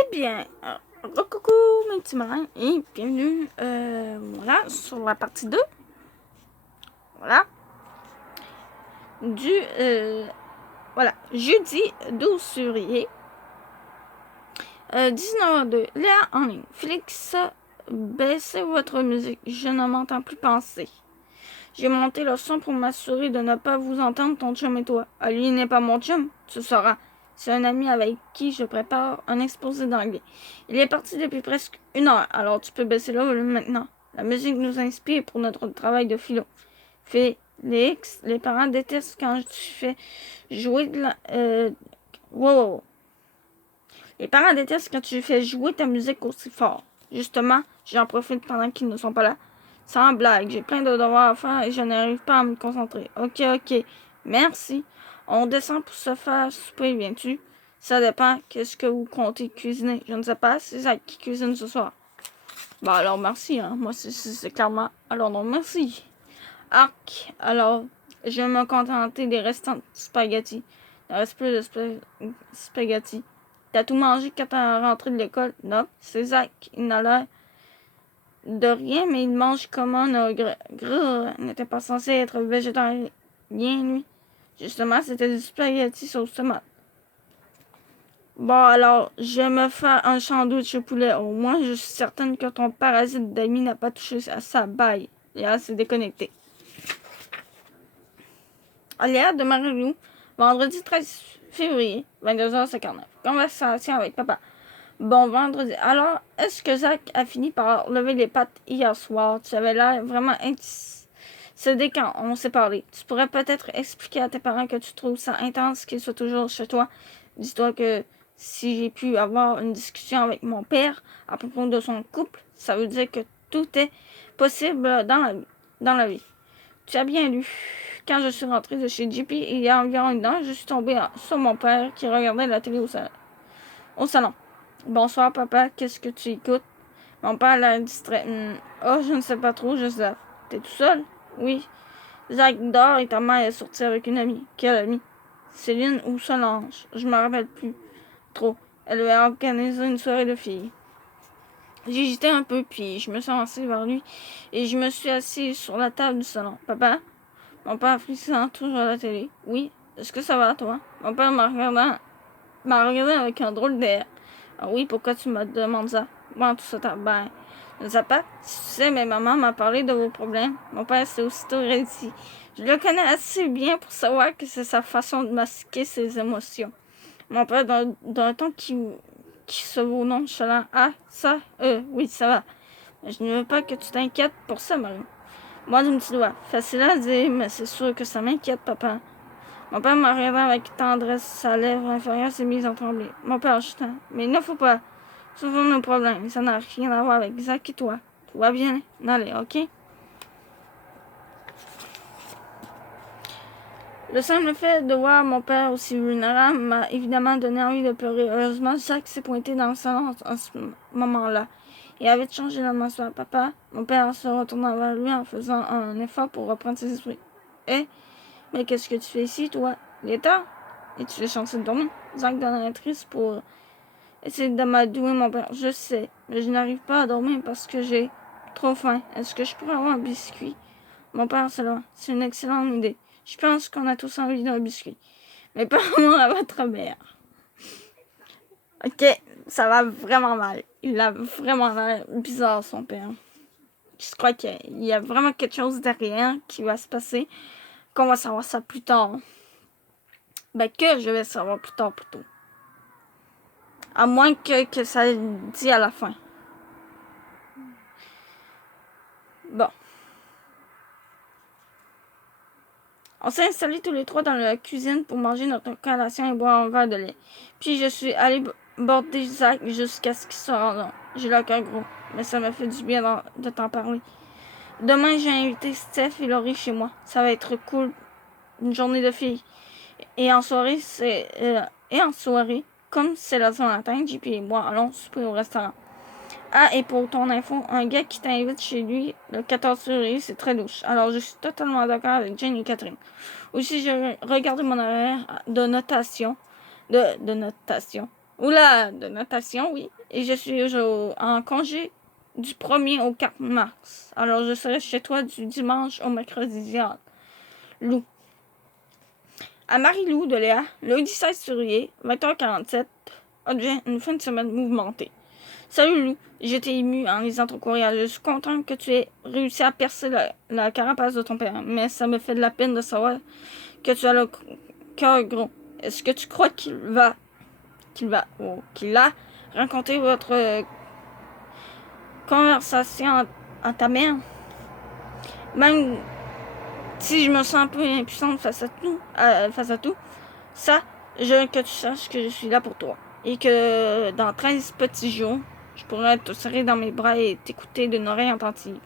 Eh bien, coucou mes petits malins et bienvenue voilà, sur la partie 2 voilà, du jeudi 12 février 19h02, Léa en ligne. Félix, baissez votre musique, je ne m'entends plus penser. J'ai monté le son pour m'assurer de ne pas vous entendre, ton chum et toi. Lui n'est pas mon chum, tu sauras. C'est un ami avec qui je prépare un exposé d'anglais. Il est parti depuis presque 1 heure, alors tu peux baisser le volume maintenant. La musique nous inspire pour notre travail de philo. Félix, les parents détestent quand tu fais jouer de la... wow. Les parents détestent quand tu fais jouer ta musique aussi fort. Justement, j'en profite pendant qu'ils ne sont pas là. Sans blague, j'ai plein de devoirs à faire et je n'arrive pas à me concentrer. Ok. Merci. On descend pour se faire souper, viens-tu? Ça dépend. Qu'est-ce que vous comptez cuisiner? Je ne sais pas. C'est ça qui cuisine ce soir. Bah alors merci, hein. Moi c'est clairement. Alors non, merci. Arc. Alors, je vais me contenter des restants de spaghettis. Il ne reste plus de spaghettis. T'as tout mangé quand t'es rentré de l'école? Non, c'est Zach. Il n'a l'air de rien, mais il mange comme un ogre. N'était pas censé être végétarien, lui. Justement, c'était du spaghetti sauce tomate. Bon, alors, je vais me faire un sandwich au poulet. Au moins, je suis certaine que ton parasite d'ami n'a pas touché à sa baille. Léa s'est déconnectée. Léa de Marie-Lou, vendredi 13 février, 22h59. Conversation avec papa. Bon, vendredi. Alors, est-ce que Zach a fini par lever les pattes hier soir? Tu avais l'air vraiment intimidé quand on s'est parlé. Tu pourrais peut-être expliquer à tes parents que tu trouves ça intense qu'il soit toujours chez toi. Dis-toi que si j'ai pu avoir une discussion avec mon père à propos de son couple, ça veut dire que tout est possible dans la vie. Tu as bien lu. Quand je suis rentrée de chez JP il y a environ 1 an, je suis tombée sur mon père qui regardait la télé au salon. Bonsoir, papa. Qu'est-ce que tu écoutes? Mon père l'a distrait. Oh, je ne sais pas trop, je sais. T'es tout seul? Oui. Zach dort et ta mère est sortie avec une amie. Quelle amie? Céline ou Solange? Je me rappelle plus trop. Elle avait organisé une soirée de filles. J'hésitais un peu, puis je me suis avancée vers lui et je me suis assise sur la table du salon. Papa? Mon père frissant toujours à la télé. Oui. Est-ce que ça va, toi? Mon père m'a regardé avec un drôle d'air. Ah oui, pourquoi tu me demandes ça? Bon, tout ça, ben, je ne sais pas. Si tu sais, mais maman m'a parlé de vos problèmes. Mon père s'est aussitôt réussi. Je le connais assez bien pour savoir que c'est sa façon de masquer ses émotions. Mon père, d'un ton qui se vaut nonchalant. Ah, ça? Oui, ça va. Mais je ne veux pas que tu t'inquiètes pour ça, Marie. Moi, d'un petit doigt. Facile à dire, mais c'est sûr que ça m'inquiète, papa. Mon père m'a regardé avec tendresse, sa lèvre inférieure s'est mise à trembler. Mon père, je t'aime. Mais il ne faut pas. Ce sont nos problèmes. Ça n'a rien à voir avec Zach et toi. Tout va bien. Allez, ok? Le simple fait de voir mon père aussi vulnérable m'a évidemment donné envie de pleurer. Heureusement, Zach s'est pointé dans le salon à ce moment-là. Il avait changé d'atmosphère. Papa, mon père se retourna vers lui en faisant un effort pour reprendre ses esprits. Mais qu'est-ce que tu fais ici, toi? Il est tard? Et tu es censé dormir? Zach donna triste pour essayer d'amadouer mon père. Je sais, mais je n'arrive pas à dormir parce que j'ai trop faim. Est-ce que je pourrais avoir un biscuit? Mon père se leva. C'est une excellente idée. Je pense qu'on a tous envie d'un biscuit. Mais pas vraiment à votre mère. Ok, ça va vraiment mal. Il a vraiment l'air bizarre, son père. Je crois qu'il y a vraiment quelque chose derrière qui va se passer. Qu'on va savoir ça plus tard. Ben, que je vais savoir plus tard, plutôt. À moins que ça le dit à la fin. Bon. On s'est installés tous les trois dans la cuisine pour manger notre collation et boire un verre de lait. Puis je suis allée border Zach jusqu'à ce qu'il se rende. J'ai le cœur gros, mais ça m'a fait du bien de t'en parler. Demain, j'ai invité Steph et Laurie chez moi. Ça va être cool, une journée de filles. Et en soirée, comme c'est la Saint-Valentin, JP et moi allons souper au restaurant. Ah, et pour ton info, un gars qui t'invite chez lui le 14 février, c'est très louche. Alors, je suis totalement d'accord avec Jane et Catherine. Aussi, j'ai regardé mon horaire de notation. Oula, de natation, oui. Et je suis en congé du 1er au 4 mars. Alors, je serai chez toi du dimanche au mercredi. Lou. À Marie-Lou de Léa, lundi 16 février, 20h47, objet, une fin de semaine mouvementée. Salut Lou, j'étais émue en lisant ton courriel. Je suis contente que tu aies réussi à percer la carapace de ton père, mais ça me fait de la peine de savoir que tu as le cœur gros. Est-ce que tu crois qu'il a raconté votre conversation à ta mère? Même si je me sens un peu impuissante face à tout, ça, je veux que tu saches que je suis là pour toi. Et que dans 13 petits jours, je pourrais te serrer dans mes bras et t'écouter d'une oreille attentive.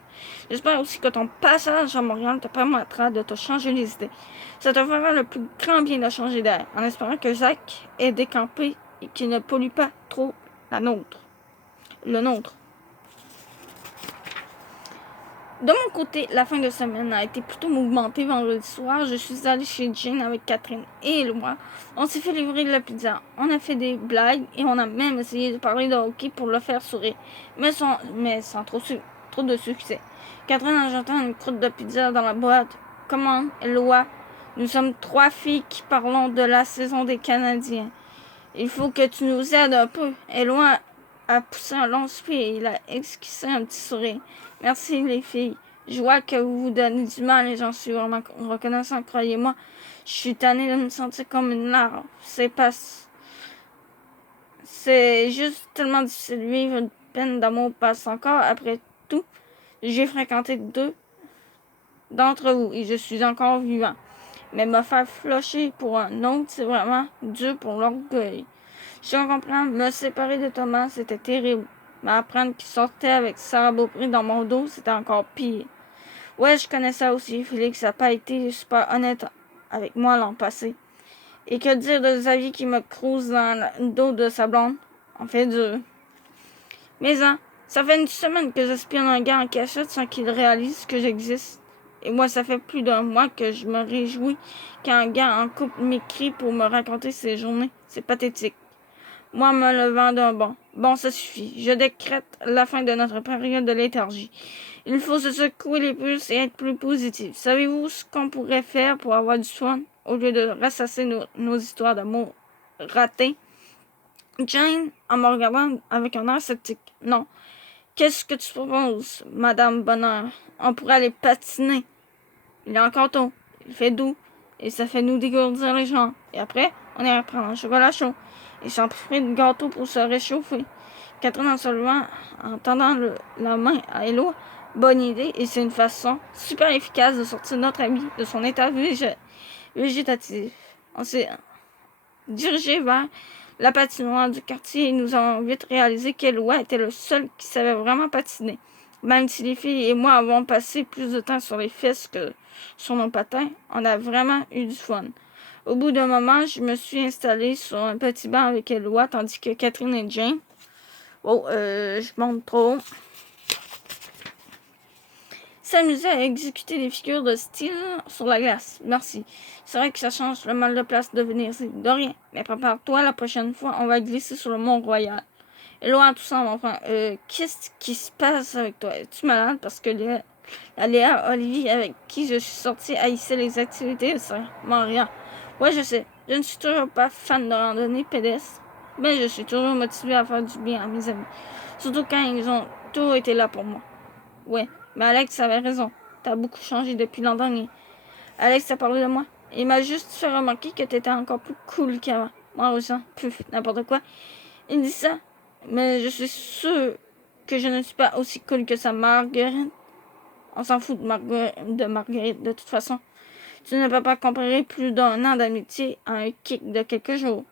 J'espère aussi que ton passage à Montréal te permettra de te changer les idées. Ça te fera le plus grand bien de changer d'air, en espérant que Zach est décampé et qu'il ne pollue pas trop le nôtre. De mon côté, la fin de semaine a été plutôt mouvementée. Vendredi soir, je suis allée chez Jane avec Catherine et Éloi. On s'est fait livrer de la pizza. On a fait des blagues et on a même essayé de parler de hockey pour le faire sourire, mais sans trop de succès. Catherine en jetant une croûte de pizza dans la boîte. Comment, Éloi? Nous sommes 3 filles qui parlons de la saison des Canadiens. Il faut que tu nous aides un peu. Éloi a poussé un long soupir et il a esquissé un petit sourire. Merci les filles. Je vois que vous vous donnez du mal et j'en suis vraiment reconnaissant, croyez-moi. Je suis tannée de me sentir comme une larve. C'est juste tellement difficile de vivre. Une peine d'amour passe encore. Après tout, j'ai fréquenté 2 d'entre vous et je suis encore vivant. Mais me faire flusher pour un autre, c'est vraiment dur pour l'orgueil. Je comprends, me séparer de Thomas, c'était terrible. Mais apprendre qu'il sortait avec Sarah Beaupré dans mon dos, c'était encore pire. Ouais, je connais ça aussi. Félix n'a pas été super honnête avec moi l'an passé. Et que dire de Xavier qui me crouse dans le dos de sa blonde? En fait dur. Mais ça fait une semaine que j'espionne un gars en cachette sans qu'il réalise que j'existe. Et moi, ça fait plus d'un mois que je me réjouis qu'un gars en couple m'écrit pour me raconter ses journées. C'est pathétique. Moi, me levant d'un bond. Bon, ça suffit. Je décrète la fin de notre période de léthargie. Il faut se secouer les pulses et être plus positif. Savez-vous ce qu'on pourrait faire pour avoir du fun au lieu de rassasser nos histoires d'amour ratées? Jane, en me regardant avec un air sceptique. Non. Qu'est-ce que tu proposes, Madame Bonheur? On pourrait aller patiner. Il est encore tôt. Il fait doux. Et ça fait nous dégourdir les gens. Et après, on ira prendre un chocolat chaud. Et s'empiffrer de gâteau pour se réchauffer. Catherine en se levant, en tendant la main à Hello. Bonne idée. Et c'est une façon super efficace de sortir notre ami de son état végétatif. On s'est dirigé vers la patinoire du quartier et nous avons vite réalisé qu'Eloi était le seul qui savait vraiment patiner. Même si les filles et moi avons passé plus de temps sur les fesses que sur nos patins, on a vraiment eu du fun. Au bout d'un moment, je me suis installée sur un petit banc avec Eloi, tandis que Catherine et Jane... je monte trop haut. S'amuser à exécuter des figures de style sur la glace. Merci. C'est vrai que ça change le mal de place de venir ici. De rien. Mais prépare-toi, la prochaine fois, on va glisser sur le Mont-Royal. Et loin tout ça, mon frère. Qu'est-ce qui se passe avec toi? Es-tu malade? Parce que la Léa Olivier avec qui je suis sortie haïssait les activités de Montréal. Ouais, je sais. Je ne suis toujours pas fan de randonnée pédestre. Mais je suis toujours motivée à faire du bien à mes amis. Surtout quand ils ont toujours été là pour moi. Ouais. Mais Alex avait raison. T'as beaucoup changé depuis l'an dernier. Alex t'a parlé de moi. Il m'a juste fait remarquer que t'étais encore plus cool qu'avant. Moi aussi, n'importe quoi. Il dit ça. Mais je suis sûre que je ne suis pas aussi cool que sa Marguerite. On s'en fout de Marguerite de toute façon. Tu ne peux pas comparer plus d'un an d'amitié à un kick de quelques jours.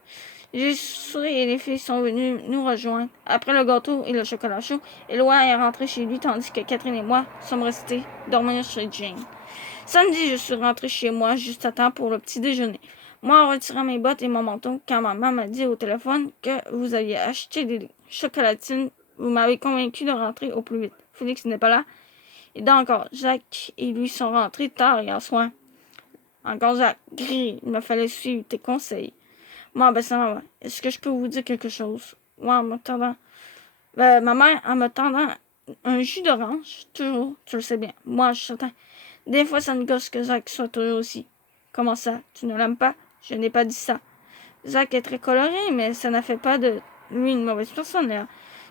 J'ai souri et les filles sont venues nous rejoindre. Après le gâteau et le chocolat chaud, Éloi est rentré chez lui tandis que Catherine et moi sommes restés dormir chez Jane. Samedi, je suis rentrée chez moi juste à temps pour le petit déjeuner. Moi, en retirant mes bottes et mon manteau, quand ma maman m'a dit au téléphone que vous aviez acheté des chocolatines, vous m'avez convaincu de rentrer au plus vite. Félix n'est pas là. Et donc encore, Jacques et lui sont rentrés tard hier soir. Encore Jacques, gris, il me fallait suivre tes conseils. Moi, ben ça va. Est-ce que je peux vous dire quelque chose? Moi, en me tendant... ma mère, en me tendant un jus d'orange, toujours, tu le sais bien. Moi, je suis certain. Des fois, ça me gosse que Zach soit toujours aussi. Comment ça? Tu ne l'aimes pas? Je n'ai pas dit ça. Zach est très coloré, mais ça n'a fait pas de lui une mauvaise personne, là.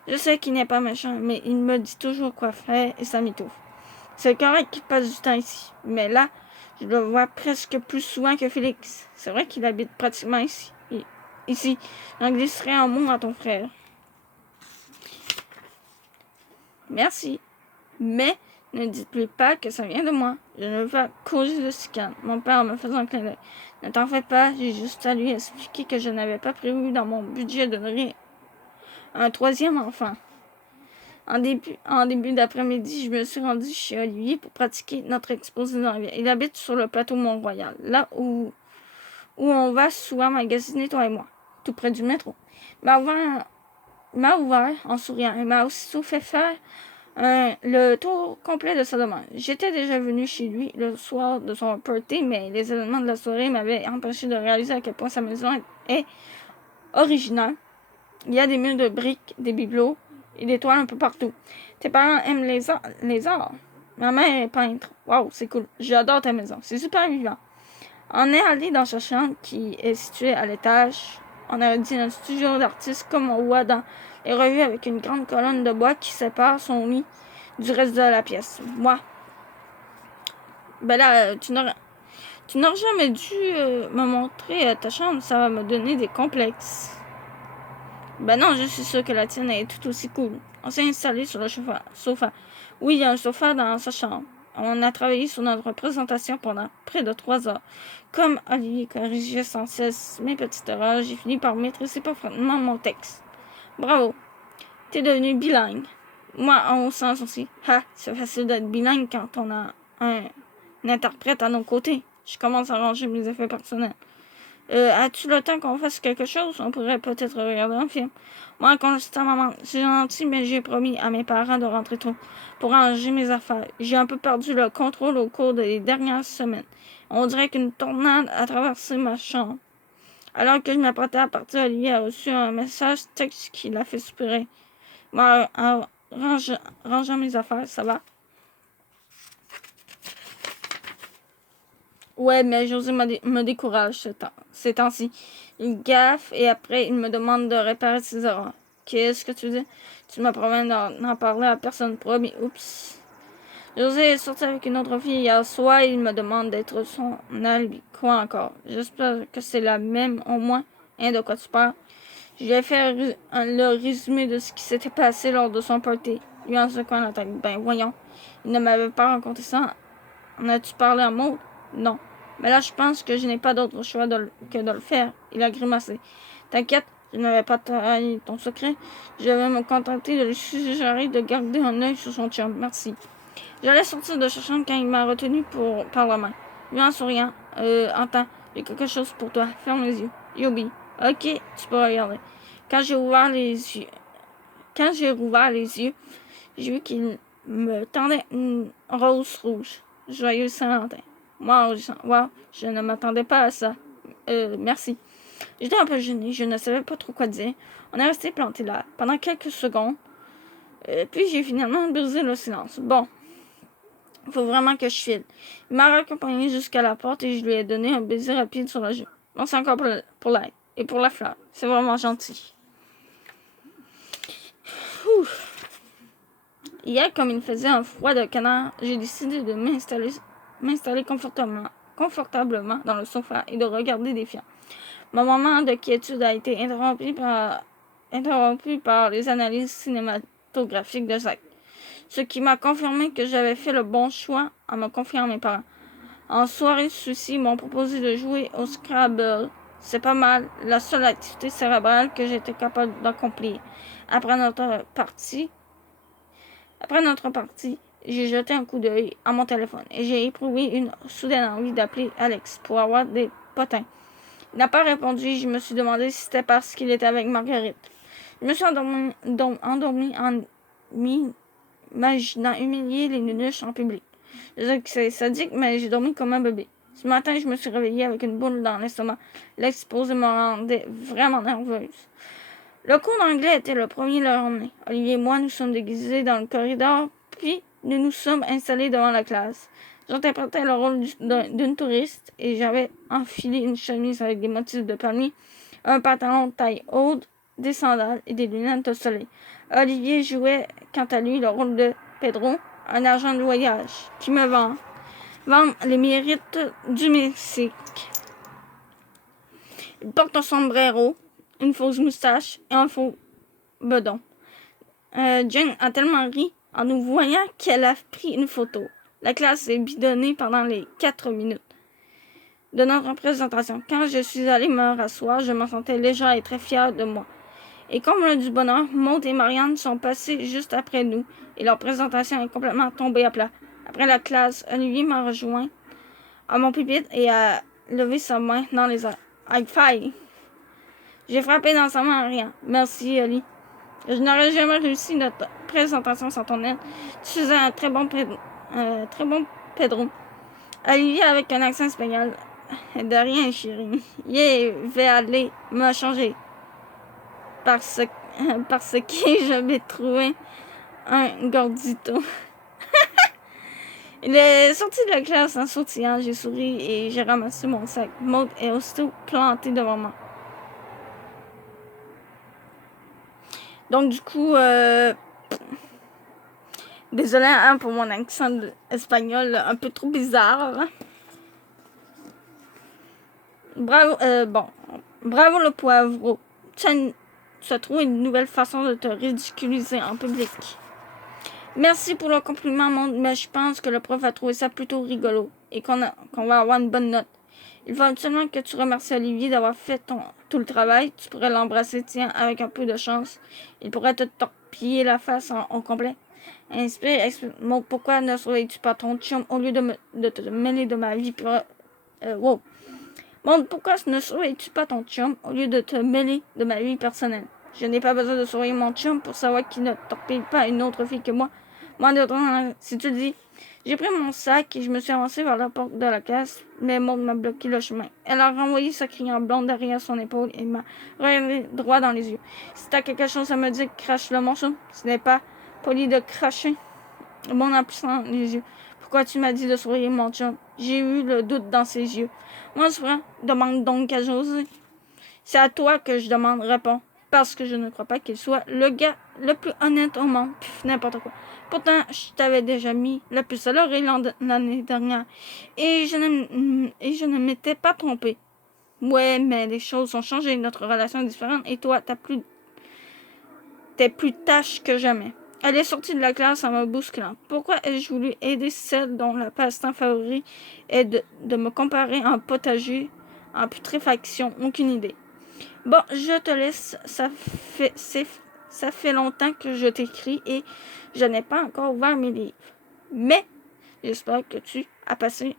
Je sais qu'il n'est pas méchant, mais il me dit toujours quoi faire et ça m'étouffe. C'est correct qu'il passe du temps ici, mais là, je le vois presque plus souvent que Félix. C'est vrai qu'il habite pratiquement ici. Ici, j'en glisserai un mot à ton frère. Merci. Mais ne dites-lui pas que ça vient de moi. Je ne veux pas causer de chicane. Mon père me faisant un clin d'œil. Ne t'en fais pas, j'ai juste à lui expliquer que je n'avais pas prévu dans mon budget de donner un troisième enfant. En début d'après-midi, je me suis rendue chez Olivier pour pratiquer notre exposé dans la ville. Il habite sur le plateau Mont-Royal, là où on va souvent magasiner, toi et moi, tout près du métro. Il m'a ouvert en souriant et m'a aussitôt fait faire le tour complet de sa demande. J'étais déjà venue chez lui le soir de son party, mais les événements de la soirée m'avaient empêché de réaliser à quel point sa maison est originale. Il y a des murs de briques, des bibelots et des toiles un peu partout. Tes parents aiment les arts. Ma mère est peintre. Waouh, c'est cool. J'adore ta maison. C'est super vivant. On est allé dans sa chambre qui est située à l'étage. On a dit un studio d'artiste comme on voit dans les revues avec une grande colonne de bois qui sépare son lit du reste de la pièce. Moi, ben là, tu n'aurais jamais dû me montrer ta chambre. Ça va me donner des complexes. Ben non, je suis sûre que la tienne est tout aussi cool. On s'est installé sur le sofa. Oui, il y a un sofa dans sa chambre. On a travaillé sur notre présentation pendant près de 3 heures. Comme Olivier corrigeait sans cesse mes petites erreurs, j'ai fini par maîtriser parfaitement mon texte. Bravo, t'es devenu bilingue. Moi, en haussant aussi. Ha, c'est facile d'être bilingue quand on a un interprète à nos côtés. Je commence à ranger mes effets personnels. As-tu le temps qu'on fasse quelque chose? On pourrait peut-être regarder un film. Moi, constamment, c'est gentil, mais j'ai promis à mes parents de rentrer tôt pour ranger mes affaires. J'ai un peu perdu le contrôle au cours des dernières semaines. On dirait qu'une tornade a traversé ma chambre. Alors que je m'apprêtais à partir, Olivier a reçu un message texte qui l'a fait soupirer. Moi, en rangeant mes affaires, ça va? Ouais, mais José me décourage ces temps-ci. Il gaffe et après, il me demande de réparer ses erreurs. Qu'est-ce que tu dis? Tu me promets d'en parler à personne, promis. Oups. José est sorti avec une autre fille hier soir et il me demande d'être son alibi. Quoi encore? J'espère que c'est la même au moins. Hein, de quoi tu parles? Je lui ai fait le résumé de ce qui s'était passé lors de son party. Lui en secouant la tête. Ben voyons. Il ne m'avait pas raconté ça. En as-tu parlé à Maud? Non. Mais là, je pense que je n'ai pas d'autre choix que de le faire. Il a grimacé. T'inquiète, je n'avais pas trahi ton secret. Je vais me contenter de lui suggérer de garder un œil sur son chum. Merci. J'allais sortir de sa chambre quand il m'a retenu par la main. Lui en souriant. Entends, j'ai quelque chose pour toi. Ferme les yeux. Yobi. Ok, tu peux regarder. Quand j'ai rouvert les yeux, j'ai vu qu'il me tendait une rose rouge. Joyeux Saint-Valentin. Wow, je ne m'attendais pas à ça. Merci. J'étais un peu gênée, je ne savais pas trop quoi dire. On est resté planté là pendant quelques secondes. Puis j'ai finalement brisé le silence. Bon, il faut vraiment que je file. Il m'a raccompagné jusqu'à la porte et je lui ai donné un baiser rapide sur la joue. Merci encore pour l'aide et pour la fleur. C'est vraiment gentil. Ouf. Hier, comme il faisait un froid de canard, j'ai décidé de m'installer confortablement dans le sofa et de regarder des films. Mon moment de quiétude a été interrompu par les analyses cinématographiques de Zach, ce qui m'a confirmé que j'avais fait le bon choix en me confiant à mes parents. En soirée, ceux-ci m'ont proposé de jouer au Scrabble. C'est pas mal la seule activité cérébrale que j'étais capable d'accomplir. Après notre partie, j'ai jeté un coup d'œil à mon téléphone et j'ai éprouvé une soudaine envie d'appeler Alex pour avoir des potins. Il n'a pas répondu. Je me suis demandé si c'était parce qu'il était avec Marguerite. Je me suis endormie en m'imaginant humilier les nunuches en public. Je sais que c'est sadique, mais j'ai dormi comme un bébé. Ce matin, je me suis réveillée avec une boule dans l'estomac. L'exposé me rendait vraiment nerveuse. Le cours d'anglais était le premier de la journée. Olivier et moi nous sommes déguisés dans le corridor, puis nous nous sommes installés devant la classe. J'interprétais le rôle d'une touriste et j'avais enfilé une chemise avec des motifs de palmier, un pantalon de taille haute, des sandales et des lunettes de soleil. Olivier jouait, quant à lui, le rôle de Pedro, un agent de voyage, qui me vend les mérites du Mexique. Il porte un sombrero, une fausse moustache et un faux bedon. Jane a tellement ri en nous voyant qu'elle a pris une photo. La classe est bidonnée pendant les 4 minutes de notre présentation. Quand je suis allée me rasseoir, je me sentais légère et très fière de moi. Et comme du bonheur, Maud et Marianne sont passés juste après nous et leur présentation est complètement tombée à plat. Après la classe, Olivier m'a rejoint à mon pupitre et a levé sa main dans les airs. High five! J'ai frappé dans sa main en riant. Merci, Oli. Je n'aurais jamais réussi notre présentation sans ton aide. Tu faisais un très bon Pedro. Olivier avec un accent espagnol. De rien, chérie. Je vais aller me changer. Parce que je vais trouver un gordito. Il est sorti de la classe en sautillant. J'ai souri et j'ai ramassé mon sac. Maud est aussitôt plantée devant moi. Donc, du coup, désolé pour mon accent espagnol un peu trop bizarre. Bravo le poivreau. Tu as trouvé une nouvelle façon de te ridiculiser en public. Merci pour le compliment, mais je pense que le prof a trouvé ça plutôt rigolo et qu'on va avoir une bonne note. Il faut absolument que tu remercies Olivier d'avoir fait tout le travail. Tu pourrais l'embrasser, tiens, avec un peu de chance. Il pourrait te torpiller la face en complet. Explique-moi pourquoi ne surveilles-tu pas ton chum au lieu de te mêler de ma vie pourquoi ne surveilles-tu pas ton chum au lieu de te mêler de ma vie personnelle? Je n'ai pas besoin de surveiller mon chum pour savoir qu'il ne torpille pas une autre fille que moi. Si tu le dis. J'ai pris mon sac et je me suis avancée vers la porte de la classe, mais Maud m'a bloqué le chemin. Elle a renvoyé sa criant blonde derrière son épaule et m'a regardé droit dans les yeux. Si t'as quelque chose à me dire, crache-le, mon chum. Ce n'est pas poli de cracher. Bon, en plissant les yeux. Pourquoi tu m'as dit de surveiller mon chum? J'ai eu le doute dans ses yeux. Moi, c'est vrai. Demande donc à José. C'est à toi que je demande, réponds. Parce que je ne crois pas qu'il soit le gars le plus honnête au monde. Pff, n'importe quoi. Pourtant, je t'avais déjà mis la puce à l'oreille l'année dernière. Et je ne m'étais pas trompée. Ouais, mais les choses ont changé. Notre relation est différente. Et toi, t'es plus tâche que jamais. Elle est sortie de la classe en me bousculant. Pourquoi ai-je voulu aider celle dont la passe-temps favori est de me comparer à un potager en putréfaction? Aucune idée. Bon, je te laisse. Ça fait longtemps que je t'écris et je n'ai pas encore ouvert mes livres. Mais j'espère que tu as passé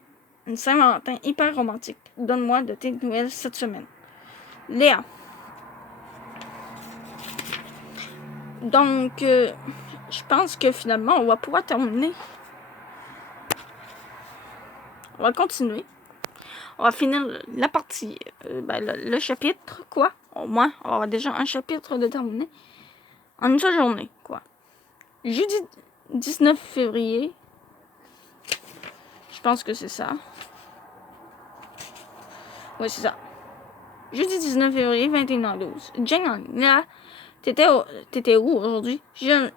une Saint-Valentin hyper romantique. Donne-moi de tes nouvelles cette semaine. Léa. Donc, je pense que finalement, on va pouvoir terminer. On va continuer. On va finir la partie, le chapitre, quoi. Au moins, on aura déjà un chapitre de terminé. En une seule journée, quoi. Jeudi 19 février. Je pense que c'est ça. Oui, c'est ça. Jeudi 19 février, 21h12. Jane, là, t'étais où aujourd'hui? Je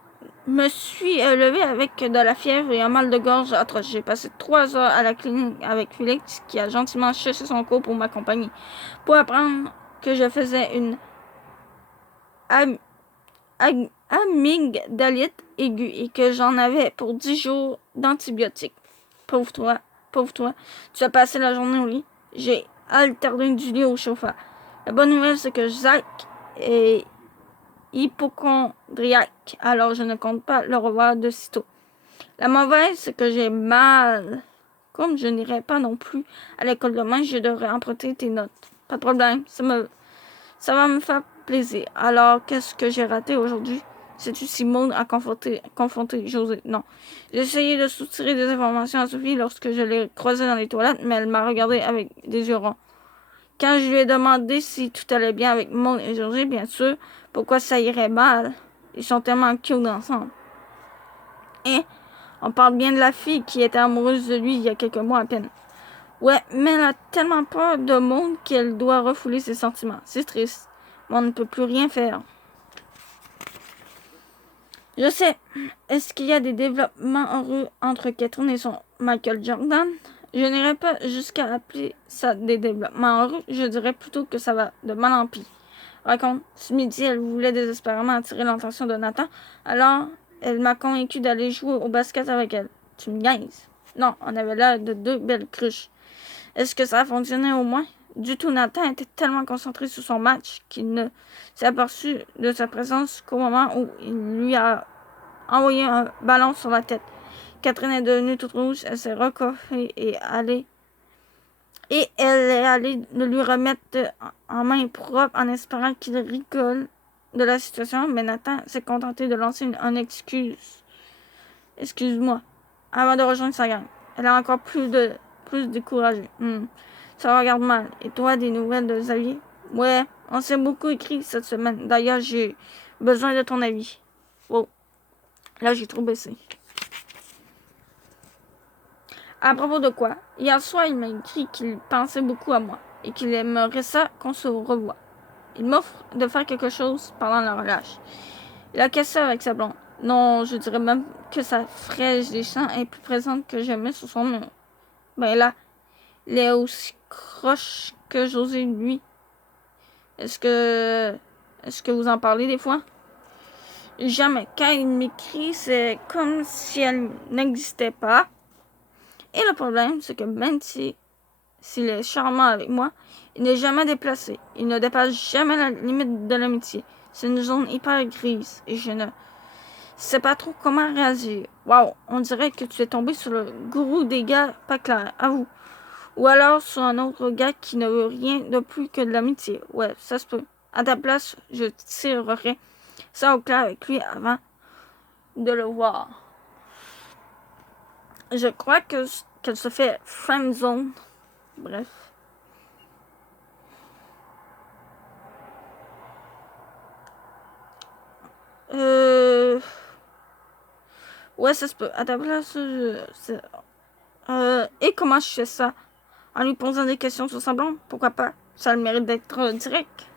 me suis levée avec de la fièvre et un mal de gorge atroce. J'ai passé 3 heures à la clinique avec Félix, qui a gentiment cherché son cours pour m'accompagner, pour apprendre que je faisais une amygdalite aiguë et que j'en avais pour 10 jours d'antibiotiques. Pauvre toi. Tu as passé la journée au lit. J'ai alterné du lit au chauffeur. La bonne nouvelle, c'est que Zach est hypochondriaque, alors je ne compte pas le revoir de sitôt. La mauvaise, c'est que j'ai mal. Comme je n'irai pas non plus à l'école demain, je devrais emprunter tes notes. Pas de problème, ça va me faire plaisir. Alors, qu'est-ce que j'ai raté aujourd'hui? C'est-tu si Maud a confronté José? Non. J'ai essayé de soutirer des informations à Sophie lorsque je l'ai croisée dans les toilettes, mais elle m'a regardé avec des yeux ronds. Quand je lui ai demandé si tout allait bien avec Maud et José, bien sûr, pourquoi ça irait mal? Ils sont tellement cute ensemble. Et on parle bien de la fille qui était amoureuse de lui il y a quelques mois à peine. Ouais, mais elle a tellement peur de Maud qu'elle doit refouler ses sentiments. C'est triste. Mais on ne peut plus rien faire. Je sais. Est-ce qu'il y a des développements heureux entre Catherine et son Michael Jordan? Je n'irais pas jusqu'à appeler ça des développements heureux. Je dirais plutôt que ça va de mal en pis. Raconte, ce midi, elle voulait désespérément attirer l'attention de Nathan. Alors, elle m'a convaincu d'aller jouer au basket avec elle. Tu me niaises? Non, on avait l'air de deux belles cruches. Est-ce que ça a fonctionné au moins? Du tout, Nathan était tellement concentré sur son match qu'il ne s'est aperçu de sa présence qu'au moment où il lui a envoyé un ballon sur la tête. Catherine est devenue toute rouge, elle s'est recoiffée et elle est allée le lui remettre en main propre en espérant qu'il rigole de la situation, mais Nathan s'est contenté de lancer une excuse. Excuse-moi, avant de rejoindre sa gang. Elle a encore plus découragée. Ça regarde mal. Et toi, des nouvelles de Xavier? Ouais, on s'est beaucoup écrit cette semaine. D'ailleurs, j'ai besoin de ton avis. Wow. Là, j'ai trop baissé. À propos de quoi? Hier soir, il m'a écrit qu'il pensait beaucoup à moi et qu'il aimerait ça qu'on se revoie. Il m'offre de faire quelque chose pendant la relâche. Il a cassé avec sa blonde. Non, je dirais même que sa fraîche des champs est plus présente que jamais sur son mur. Ben là, il est aussi croche que José, lui. Est-ce que vous en parlez des fois? Jamais. Quand il m'écrit, c'est comme si elle n'existait pas. Et le problème, c'est que même s'il est charmant avec moi, il n'est jamais déplacé. Il ne dépasse jamais la limite de l'amitié. C'est une zone hyper grise et je ne sais pas trop comment réagir. Wow, on dirait que tu es tombé sur le gourou des gars pas clairs, avoue. Ou alors sur un autre gars qui ne veut rien de plus que de l'amitié. Ouais, ça se peut. À ta place, je tirerais ça au clair avec lui avant de le voir. Je crois qu'elle se fait friendzone. Bref. Ouais, ça se peut. À ta place, et comment je fais ça? En lui posant des questions sur sa blonde? Pourquoi pas? Ça a le mérite d'être direct.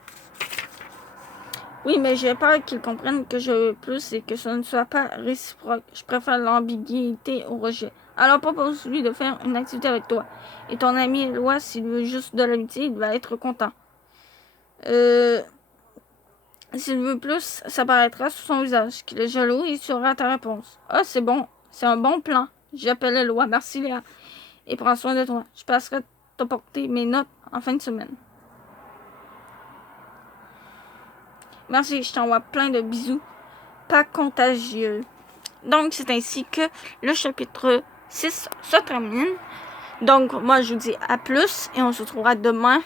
Oui, mais j'ai peur qu'il comprenne que je veux plus et que ce ne soit pas réciproque. Je préfère l'ambiguïté au rejet. Alors propose-lui de faire une activité avec toi. Et ton ami Éloi, s'il veut juste de l'amitié, il va être content. S'il veut plus, ça paraîtra sur son visage. Qu'il est jaloux, il saura ta réponse. Ah, c'est bon. C'est un bon plan. J'appelle Éloi. Merci Léa. Et prends soin de toi. Je passerai t'apporter mes notes en fin de semaine. Merci, je t'envoie plein de bisous. Pas contagieux. Donc, c'est ainsi que le chapitre 6 se termine. Donc, moi, je vous dis à plus et on se retrouvera demain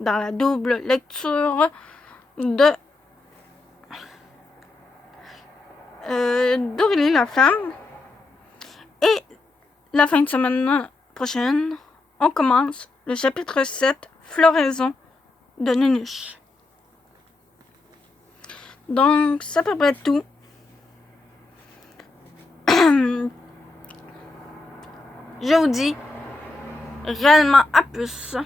dans la double lecture d'Aurélie la femme. Et la fin de semaine prochaine, on commence le chapitre 7, Floraison de Nunuche. Donc, c'est à peu près tout. Je vous dis réellement à plus.